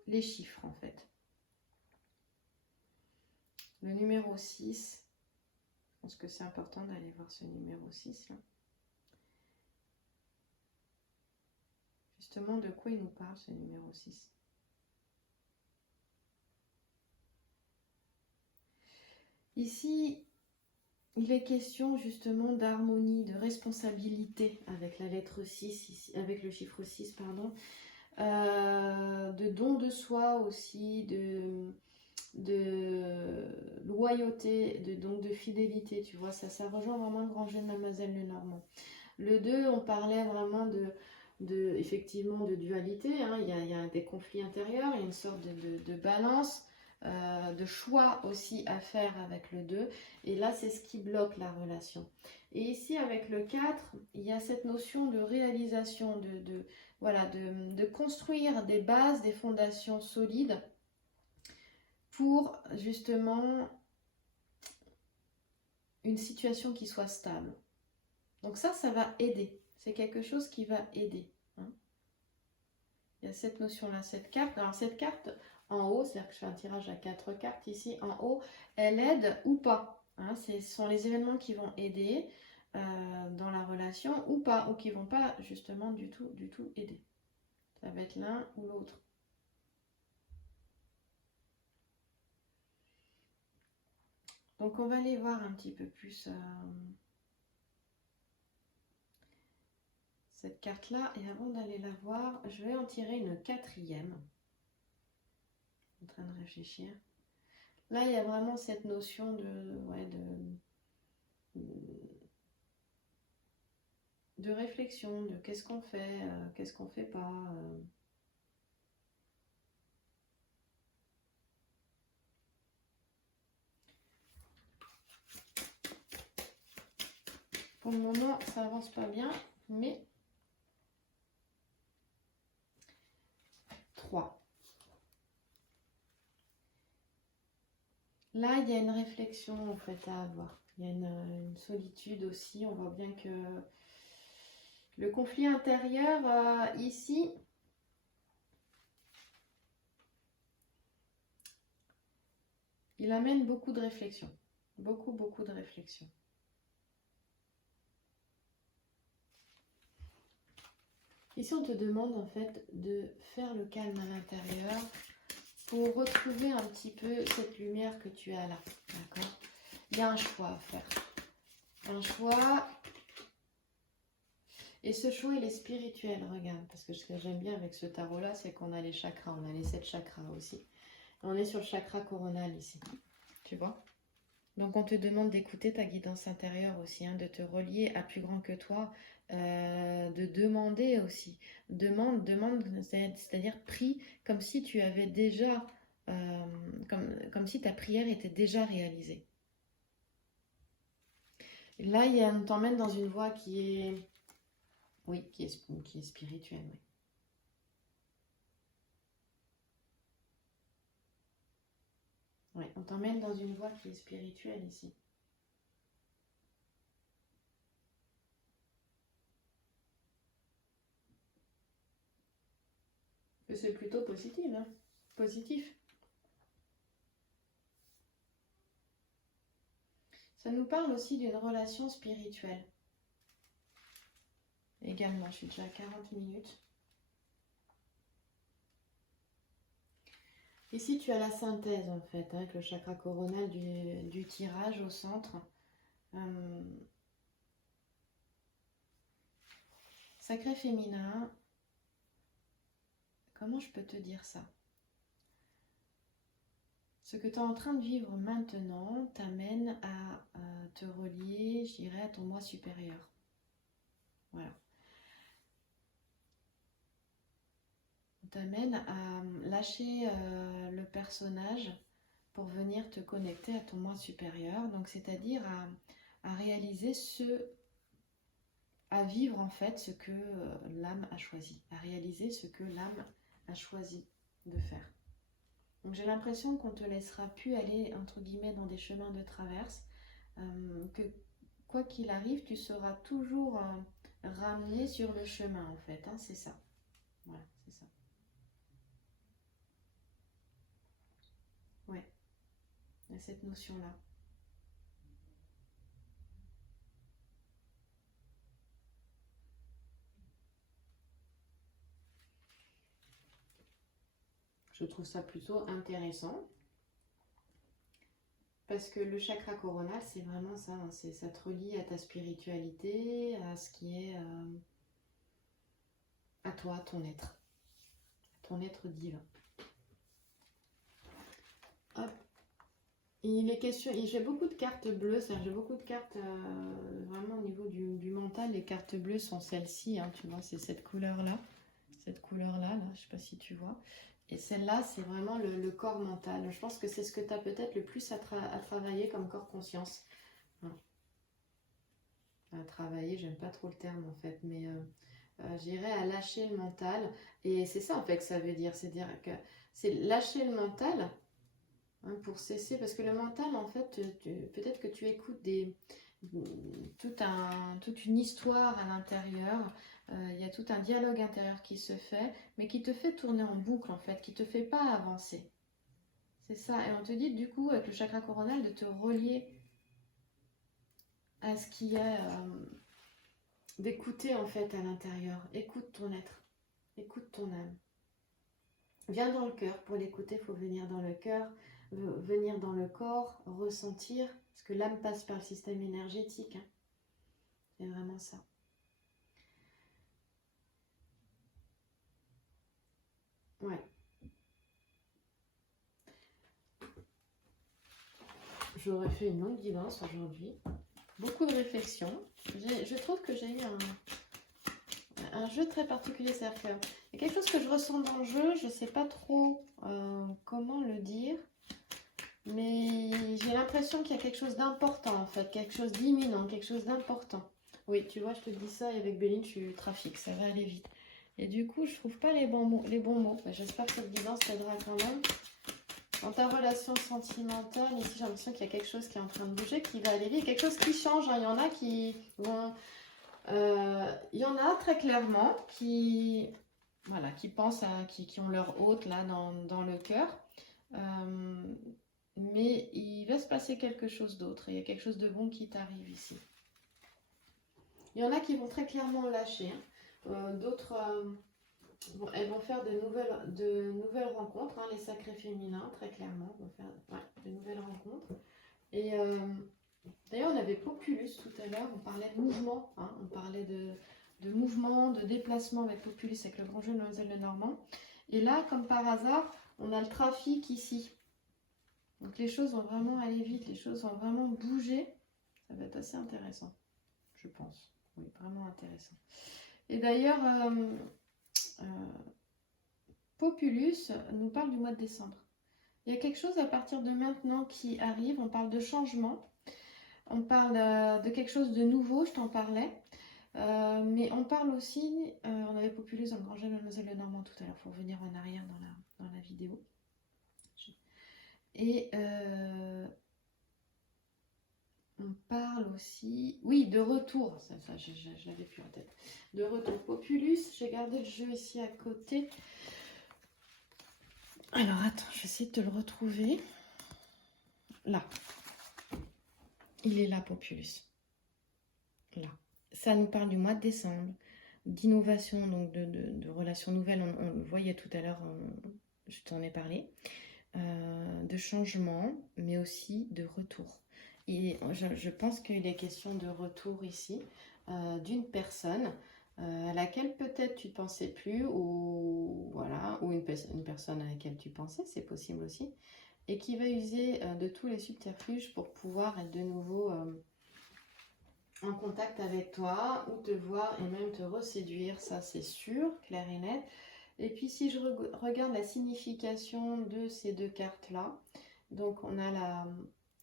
les chiffres, en fait. Le numéro 6, je pense que c'est important d'aller voir ce numéro 6, là. Justement, de quoi il nous parle, ce numéro 6? Ici, il est question justement d'harmonie, de responsabilité avec la lettre 6, ici, avec le chiffre 6, pardon. De don de soi aussi, de loyauté, donc de fidélité, tu vois, ça rejoint vraiment le grand jeu de Mademoiselle Lenormand. Le 2, on parlait vraiment effectivement de dualité, hein. Il y a des conflits intérieurs, il y a une sorte de balance, de choix aussi à faire avec le 2, et là c'est ce qui bloque la relation. Et ici avec le 4, il y a cette notion de réalisation, voilà, de construire des bases, des fondations solides pour justement une situation qui soit stable. Donc ça va aider. C'est quelque chose qui va aider. Hein. Il y a cette notion-là, cette carte. Alors cette carte en haut, c'est-à-dire que je fais un tirage à 4 cartes ici en haut, elle aide ou pas. Hein. Ce sont les événements qui vont aider dans la relation ou pas, ou qui ne vont pas justement du tout aider. Ça va être l'un ou l'autre. Donc on va aller voir un petit peu plus cette carte-là. Et avant d'aller la voir, je vais en tirer une 4e. En train de réfléchir. Là, il y a vraiment cette notion de réflexion, de qu'est-ce qu'on fait, qu'est-ce qu'on fait pas. Pour le moment, ça avance pas bien, mais 3. Là, il y a une réflexion en fait à avoir. Il y a une solitude aussi. On voit bien que le conflit intérieur ici, il amène beaucoup de réflexion. Beaucoup de réflexion. Ici, on te demande en fait de faire le calme à l'intérieur pour retrouver un petit peu cette lumière que tu as là. D'accord ? Il y a un choix à faire. Un choix. Et ce choix, il est spirituel, regarde. Parce que ce que j'aime bien avec ce tarot-là, c'est qu'on a les chakras. On a les 7 chakras aussi. On est sur le chakra coronal ici. Tu vois ? Donc, on te demande d'écouter ta guidance intérieure aussi, hein, de te relier à plus grand que toi, de demander aussi. Demande, c'est-à-dire prie comme si tu avais déjà comme si ta prière était déjà réalisée. Et là, on t'emmène dans une voie qui est, oui, qui est spirituelle. Oui. Oui, on t'emmène dans une voie qui est spirituelle ici. C'est plutôt positif, hein? Positif. Ça nous parle aussi d'une relation spirituelle. Également, je suis déjà à 40 minutes. Ici, tu as la synthèse, en fait, avec le chakra coronal du tirage au centre. Sacré féminin, comment je peux te dire ça? Ce que tu es en train de vivre maintenant t'amène à te relier, je dirais, à ton moi supérieur. Voilà. T'amène à lâcher le personnage pour venir te connecter à ton moi supérieur. Donc, c'est-à-dire à réaliser à vivre en fait ce que l'âme a choisi, à réaliser ce que l'âme a choisi de faire. Donc j'ai l'impression qu'on te laissera plus aller entre guillemets dans des chemins de traverse, que quoi qu'il arrive, tu seras toujours ramené sur le chemin en fait, hein, c'est ça. Voilà, c'est ça. Ouais, il y a cette notion-là. Je trouve ça plutôt intéressant. Parce que le chakra coronal, c'est vraiment ça, hein, ça te relie à ta spiritualité, à ce qui est à toi, ton être divin. Hop. Il est question, j'ai beaucoup de cartes bleues, j'ai beaucoup de cartes vraiment au niveau du mental. Les cartes bleues sont celles-ci, hein, tu vois, c'est cette couleur-là, là, je sais pas si tu vois. Et celle-là, c'est vraiment le corps mental. Je pense que c'est ce que tu as peut-être le plus à travailler comme corps conscience. Voilà. À travailler, j'aime pas trop le terme en fait, mais j'irais à lâcher le mental. Et c'est ça en fait que ça veut dire, c'est-à-dire que c'est lâcher le mental, hein, pour cesser, parce que le mental en fait, peut-être que tu écoutes toute une histoire à l'intérieur, il y a tout un dialogue intérieur qui se fait, mais qui te fait tourner en boucle en fait, qui te fait pas avancer. C'est ça, et on te dit du coup avec le chakra coronal de te relier à ce qui est d'écouter en fait à l'intérieur. Écoute ton être, écoute ton âme. Viens dans le cœur. Pour l'écouter, il faut venir dans le cœur, venir dans le corps, ressentir, parce que l'âme passe par le système énergétique. Hein. C'est vraiment ça. Ouais. J'aurais fait une longue guidance aujourd'hui. Beaucoup de réflexions. Je trouve que j'ai eu un jeu très particulier. C'est-à-dire qu'il y a quelque chose que je ressens dans le jeu. Je ne sais pas trop comment le dire. Mais j'ai l'impression qu'il y a quelque chose d'important en fait. Quelque chose d'imminent, quelque chose d'important. Oui, tu vois, je te dis ça et avec Béline, je suis trafic. Ça va aller vite. Et du coup, je trouve pas les bons mots. J'espère que cette guidance t'aidera quand même. Dans ta relation sentimentale, ici j'ai l'impression qu'il y a quelque chose qui est en train de bouger, qui va aller vite, quelque chose qui change. Hein. Il y en a qui vont, il y en a très clairement qui, voilà, qui pensent qui ont leur hôte là dans le cœur. Mais il va se passer quelque chose d'autre. Il y a quelque chose de bon qui t'arrive ici. Il y en a qui vont très clairement lâcher. Hein. D'autres, elles vont faire de nouvelles rencontres. Hein, les sacrés féminins, très clairement, vont faire de nouvelles rencontres. Et d'ailleurs, on avait Populus tout à l'heure. On parlait de mouvement. Hein, on parlait de mouvement, de déplacement avec Populus, avec le grand jeu de Mademoiselle Lenormand. Et là, comme par hasard, on a le trafic ici. Donc les choses vont vraiment aller vite, les choses vont vraiment bouger. Ça va être assez intéressant, je pense. Oui, vraiment intéressant. Et d'ailleurs, Populus nous parle du mois de décembre. Il y a quelque chose à partir de maintenant qui arrive. On parle de changement. On parle de quelque chose de nouveau, je t'en parlais. Mais on parle aussi, on avait Populus dans le Grand Jeu de Mademoiselle Lenormand tout à l'heure, il faut revenir en arrière dans la vidéo. Et on parle aussi, oui, de retour, ça je l'avais plus en tête. De retour Populus, j'ai gardé le jeu ici à côté. Alors attends, je vais essayer de te le retrouver. Là. Il est là, Populus. Là. Ça nous parle du mois de décembre, d'innovation, donc de relations nouvelles. On le voyait tout à l'heure, je t'en ai parlé. De changement, mais aussi de retour. Et je pense qu'il est question de retour ici, d'une personne à laquelle peut-être tu ne pensais plus, ou voilà, ou une personne à laquelle tu pensais, c'est possible aussi, et qui va user de tous les subterfuges pour pouvoir être de nouveau en contact avec toi, ou te voir et même te reséduire, ça c'est sûr, clair et net. Et puis si je regarde la signification de ces deux cartes-là, donc on a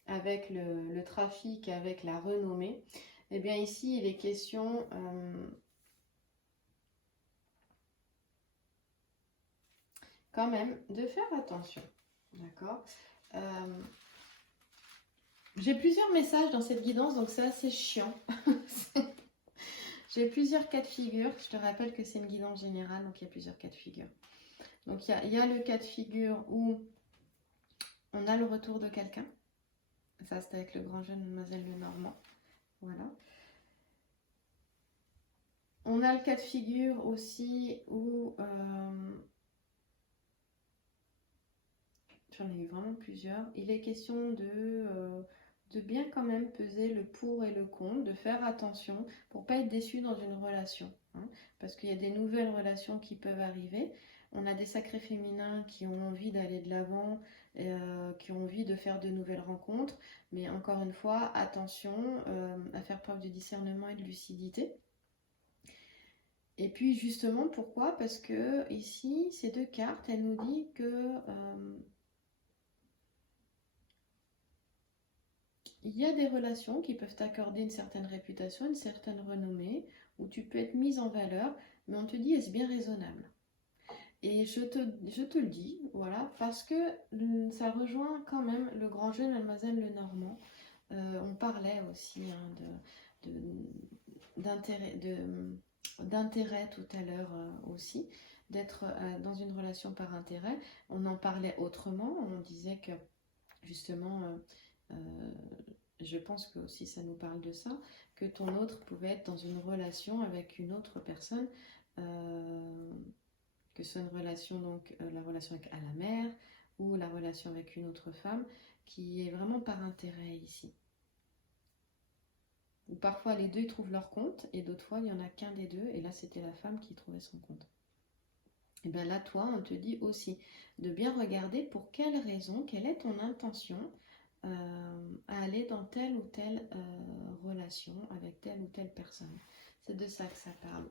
avec le trafic, avec la renommée, et bien ici il est question quand même de faire attention, d'accord. J'ai plusieurs messages dans cette guidance, donc c'est assez chiant. J'ai plusieurs cas de figure. Je te rappelle que c'est une guidance générale, donc il y a plusieurs cas de figure. Donc il y a le cas de figure où on a le retour de quelqu'un. Ça, c'est avec le grand jeune Mademoiselle Lenormand. Voilà. On a le cas de figure aussi où... j'en ai eu vraiment plusieurs. Il est question de bien quand même peser le pour et le contre, de faire attention pour ne pas être déçu dans une relation. Hein, parce qu'il y a des nouvelles relations qui peuvent arriver. On a des sacrés féminins qui ont envie d'aller de l'avant, qui ont envie de faire de nouvelles rencontres. Mais encore une fois, attention à faire preuve de discernement et de lucidité. Et puis justement, pourquoi? Parce que ici, ces deux cartes, elles nous disent que il y a des relations qui peuvent t'accorder une certaine réputation, une certaine renommée, où tu peux être mise en valeur, mais on te dit est-ce bien raisonnable? Et je te le dis, voilà, parce que ça rejoint quand même le grand jeu de Mademoiselle Lenormand. On parlait aussi d'intérêt tout à l'heure aussi, d'être dans une relation par intérêt. On en parlait autrement, on disait que justement, je pense que aussi ça nous parle de ça, que ton autre pouvait être dans une relation avec une autre personne, que ce soit une relation, donc la relation avec à la mère, ou la relation avec une autre femme, qui est vraiment par intérêt ici. Ou parfois les deux ils trouvent leur compte, et d'autres fois il n'y en a qu'un des deux, et là c'était la femme qui trouvait son compte. Et bien là, toi, on te dit aussi de bien regarder pour quelle raison, quelle est ton intention à aller dans telle ou telle relation avec telle ou telle personne. C'est de ça que ça parle.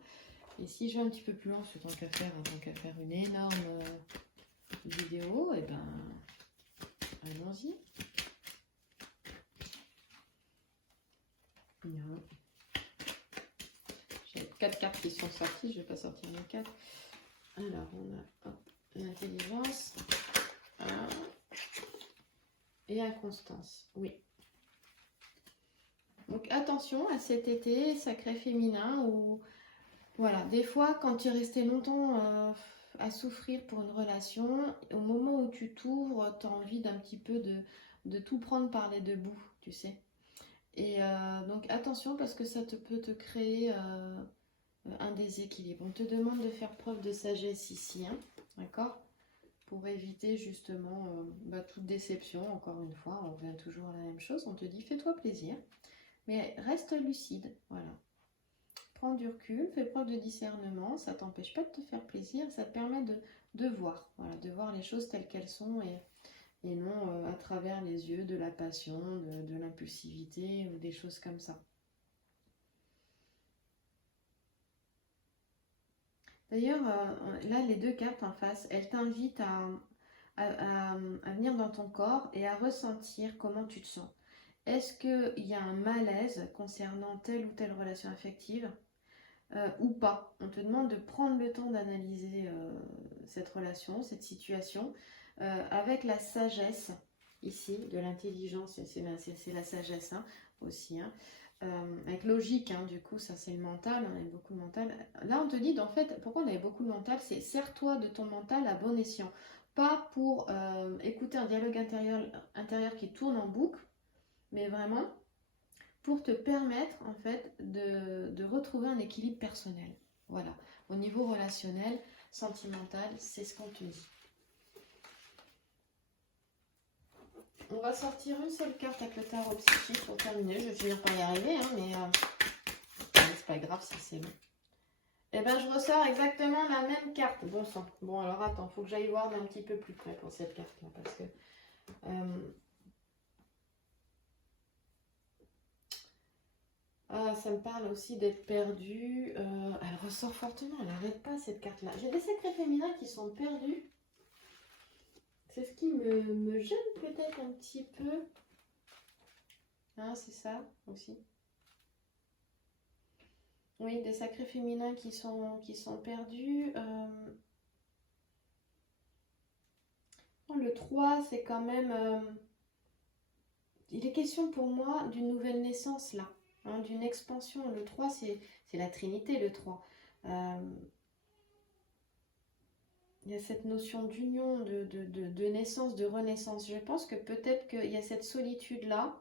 Et si je vais un petit peu plus loin, parce que tant qu'à faire une énorme vidéo, et ben allons-y. J'ai 4 cartes qui sont sorties, je ne vais pas sortir mes 4. Alors, on a l'intelligence et inconstance. Oui. Donc, attention à cet été sacré féminin où, voilà, des fois, quand tu es resté longtemps à souffrir pour une relation, au moment où tu t'ouvres, tu as envie d'un petit peu de tout prendre par les deux bouts, tu sais. Et donc, attention parce que ça peut te créer un déséquilibre. On te demande de faire preuve de sagesse ici, hein, d'accord? Pour éviter justement toute déception, encore une fois, on revient toujours à la même chose. On te dit fais-toi plaisir, mais reste lucide, voilà. Prends du recul, fais preuve de discernement, ça t'empêche pas de te faire plaisir, ça te permet de voir, voilà, de voir les choses telles qu'elles sont et non à travers les yeux de la passion, de l'impulsivité ou des choses comme ça. D'ailleurs, là, les deux cartes en face, elles t'invitent à venir dans ton corps et à ressentir comment tu te sens. Est-ce qu'il y a un malaise concernant telle ou telle relation affective ou pas? On te demande de prendre le temps d'analyser cette relation, cette situation, avec la sagesse ici, de l'intelligence, c'est la sagesse hein, aussi. Hein. Avec logique, hein, du coup, ça c'est le mental, on avait beaucoup de mental. Là, on te dit, en fait, pourquoi on avait beaucoup de mental, c'est sers-toi de ton mental à bon escient. Pas pour écouter un dialogue intérieur qui tourne en boucle, mais vraiment pour te permettre, en fait, de retrouver un équilibre personnel. Voilà, au niveau relationnel, sentimental, c'est ce qu'on te dit. On va sortir une seule carte avec le tarot psychique pour terminer. Je vais finir par y arriver, hein, mais c'est pas grave si c'est long. Eh bien, je ressors exactement la même carte. Bon sang. Bon, alors attends, il faut que j'aille voir d'un petit peu plus près pour cette carte-là, parce que... ça me parle aussi d'être perdu. Elle ressort fortement, elle n'arrête pas cette carte-là. J'ai des secrets féminins qui sont perdus. C'est ce qui me gêne peut-être un petit peu. Hein, c'est ça aussi. Oui, des sacrés féminins qui sont perdus. Le 3, c'est quand même... il est question pour moi d'une nouvelle naissance là, hein, d'une expansion. Le 3, c'est la Trinité, le 3. Il y a cette notion d'union, de naissance, de renaissance. Je pense que peut-être qu'il y a cette solitude-là.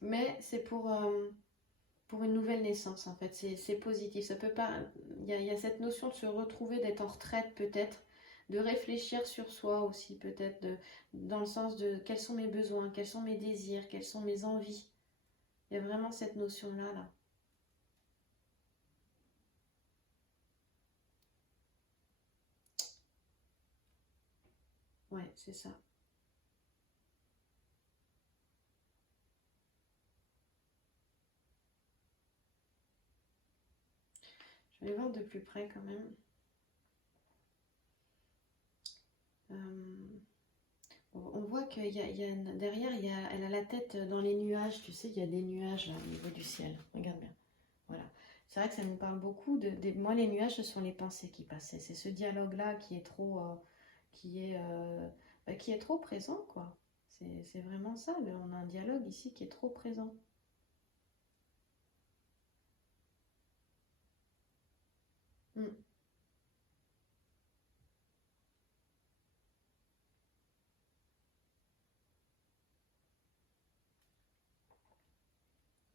Mais c'est pour une nouvelle naissance, en fait. C'est positif. Ça peut pas... il y a cette notion de se retrouver, d'être en retraite, peut-être. De réfléchir sur soi aussi, peut-être. Dans le sens de quels sont mes besoins, quels sont mes désirs, quelles sont mes envies. Il y a vraiment cette notion-là, là. Ouais, c'est ça. Je vais voir de plus près quand même. On voit qu'il derrière, elle a la tête dans les nuages. Tu sais, il y a des nuages là, au niveau du ciel. Regarde bien. Voilà. C'est vrai que ça nous parle beaucoup. Moi, les nuages, ce sont les pensées qui passaient. C'est ce dialogue-là qui est trop, qui est trop présent, quoi. C'est vraiment ça. On a un dialogue ici qui est trop présent. Mm.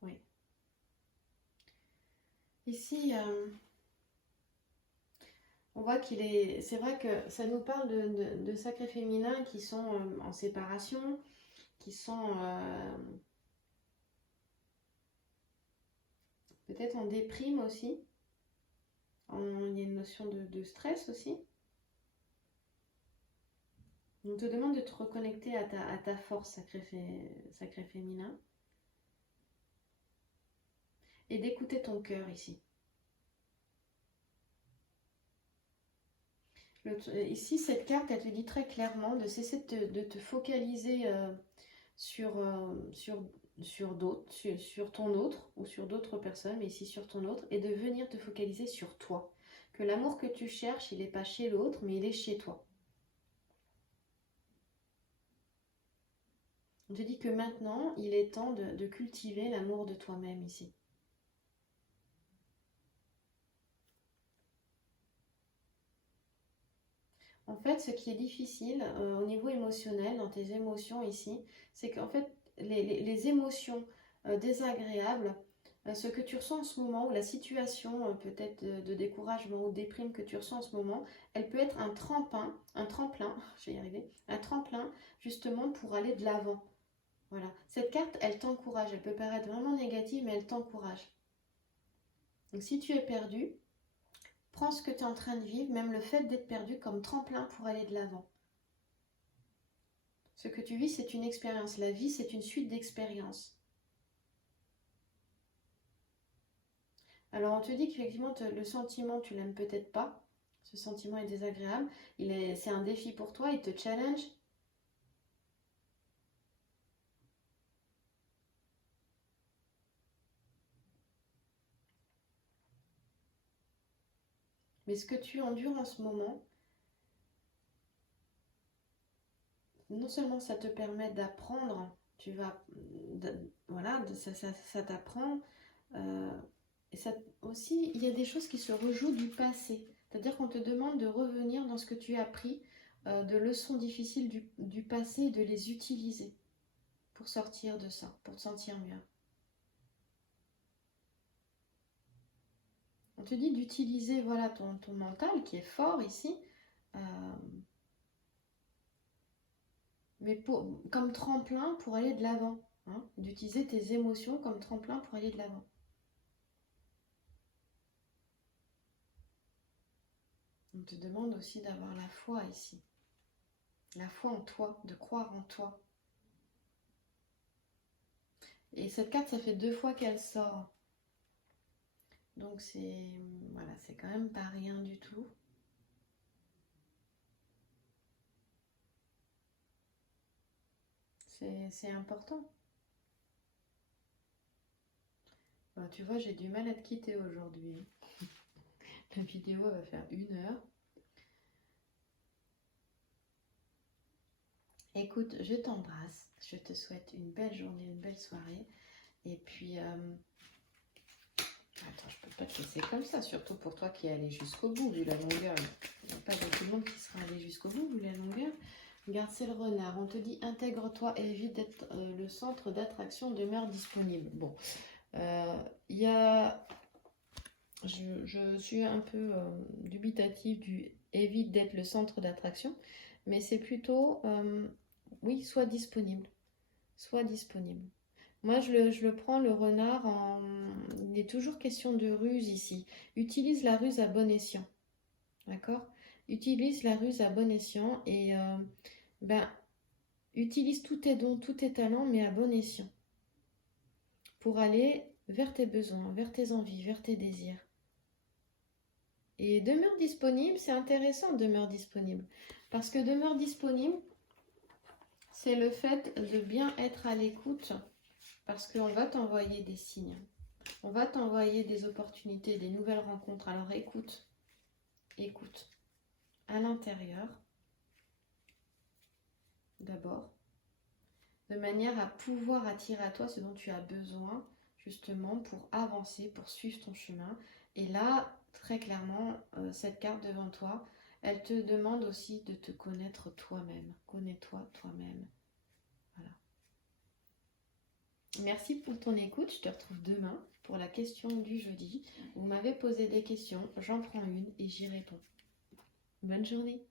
Oui. Ici, on voit qu'il est... C'est vrai que ça nous parle de sacrés féminins qui sont en séparation, qui sont peut-être en déprime aussi. Il y a une notion de stress aussi. On te demande de te reconnecter à ta force sacré féminin et d'écouter ton cœur ici. Ici, cette carte, elle te dit très clairement de cesser de te focaliser sur d'autres, sur ton autre ou sur d'autres personnes, mais ici sur ton autre, et de venir te focaliser sur toi. Que l'amour que tu cherches, il n'est pas chez l'autre, mais il est chez toi. On te dit que maintenant, il est temps de cultiver l'amour de toi-même ici. En fait, ce qui est difficile au niveau émotionnel, dans tes émotions ici, c'est qu'en fait, les émotions désagréables, ce que tu ressens en ce moment, ou la situation peut-être de découragement ou de déprime que tu ressens en ce moment, elle peut être un tremplin, je vais y arriver, un tremplin justement pour aller de l'avant. Voilà. Cette carte, elle t'encourage, elle peut paraître vraiment négative, mais elle t'encourage. Donc si tu es perdu, prends ce que tu es en train de vivre, même le fait d'être perdu, comme tremplin pour aller de l'avant. Ce que tu vis, c'est une expérience. La vie, c'est une suite d'expériences. Alors, on te dit qu'effectivement, le sentiment, tu l'aimes peut-être pas. Ce sentiment est désagréable. C'est un défi pour toi, il te challenge. Mais ce que tu endures en ce moment, non seulement ça te permet d'apprendre, voilà, ça t'apprend, et ça aussi, il y a des choses qui se rejouent du passé. C'est-à-dire qu'on te demande de revenir dans ce que tu as appris, de leçons difficiles du passé, et de les utiliser pour sortir de ça, pour te sentir mieux. On te dit d'utiliser voilà, ton mental qui est fort ici, euh, mais comme tremplin pour aller de l'avant. Hein, d'utiliser tes émotions comme tremplin pour aller de l'avant. On te demande aussi d'avoir la foi ici. La foi en toi, de croire en toi. Et cette carte, ça fait 2 fois qu'elle sort. Donc voilà, c'est quand même pas rien du tout. C'est important. Bah, tu vois, j'ai du mal à te quitter aujourd'hui. La vidéo va faire 1 heure. Écoute, je t'embrasse. Je te souhaite une belle journée, une belle soirée. Et puis, attends, je peux pas te laisser comme ça, surtout pour toi qui es allé jusqu'au bout, vu la longueur. Il n'y a pas beaucoup de monde qui sera allé jusqu'au bout, vu la longueur. Regarde, c'est le renard. On te dit intègre-toi et évite d'être le centre d'attraction, demeure disponible. Bon, je suis un peu dubitative du évite d'être le centre d'attraction, mais c'est plutôt, oui, sois disponible. Sois disponible. Moi, je le prends, le renard, il est toujours question de ruse ici. Utilise la ruse à bon escient. D'accord? Utilise la ruse à bon escient et utilise tous tes dons, tous tes talents, mais à bon escient. Pour aller vers tes besoins, vers tes envies, vers tes désirs. Et demeure disponible, c'est intéressant, demeure disponible. Parce que demeure disponible, c'est le fait de bien être à l'écoute. Parce qu'on va t'envoyer des signes. On va t'envoyer des opportunités, des nouvelles rencontres. Alors écoute, écoute. À l'intérieur, d'abord, de manière à pouvoir attirer à toi ce dont tu as besoin, justement, pour avancer, pour suivre ton chemin. Et là, très clairement, cette carte devant toi, elle te demande aussi de te connaître toi-même. Connais-toi toi-même. Voilà. Merci pour ton écoute. Je te retrouve demain pour la question du jeudi. Vous m'avez posé des questions, j'en prends une et j'y réponds. Bonne journée.